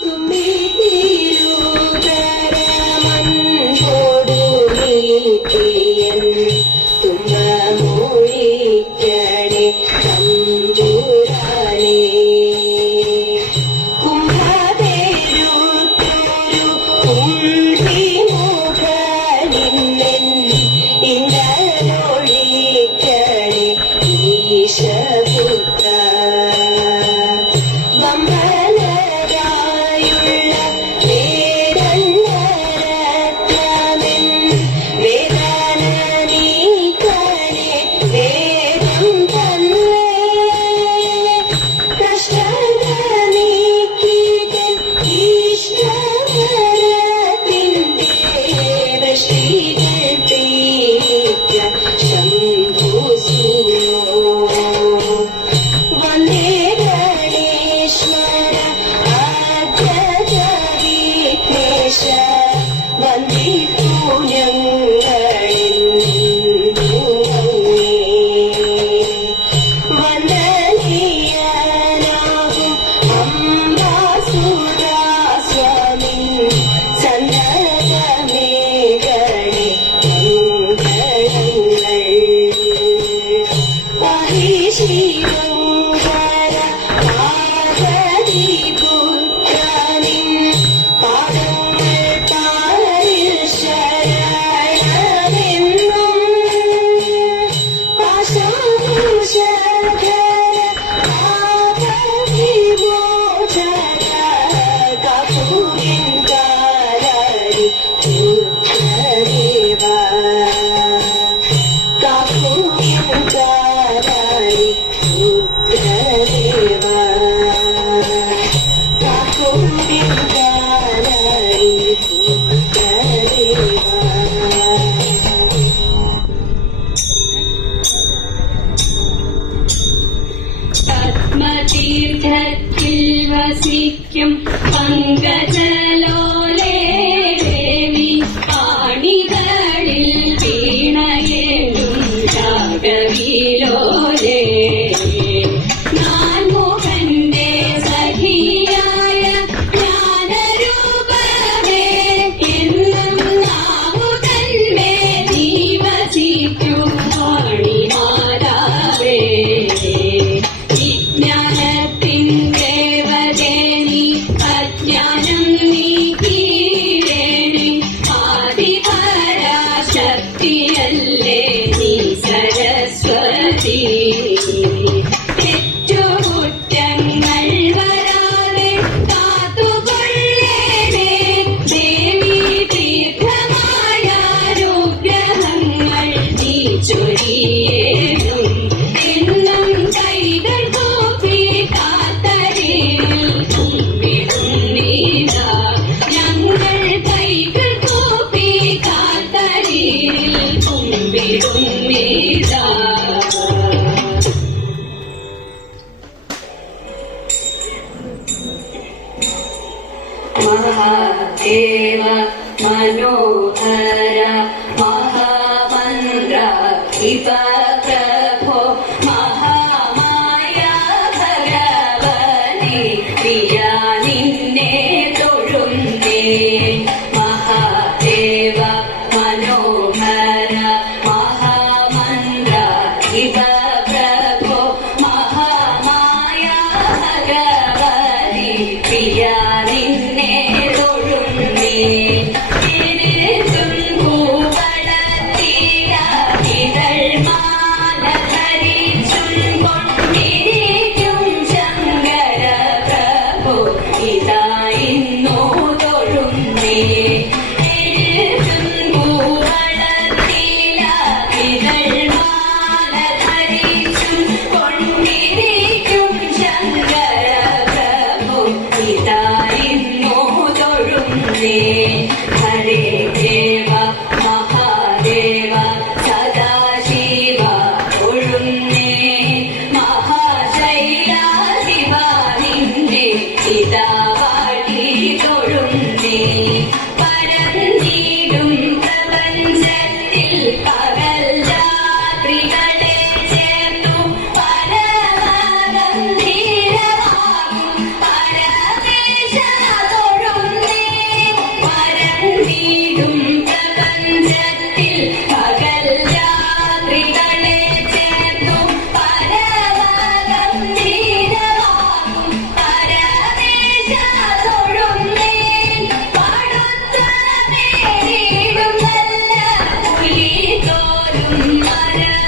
me. need that. Mahadev मनोहर महामन्द्र पिबत्रभो महामाया भगवनि प्रिया மரம் மரம்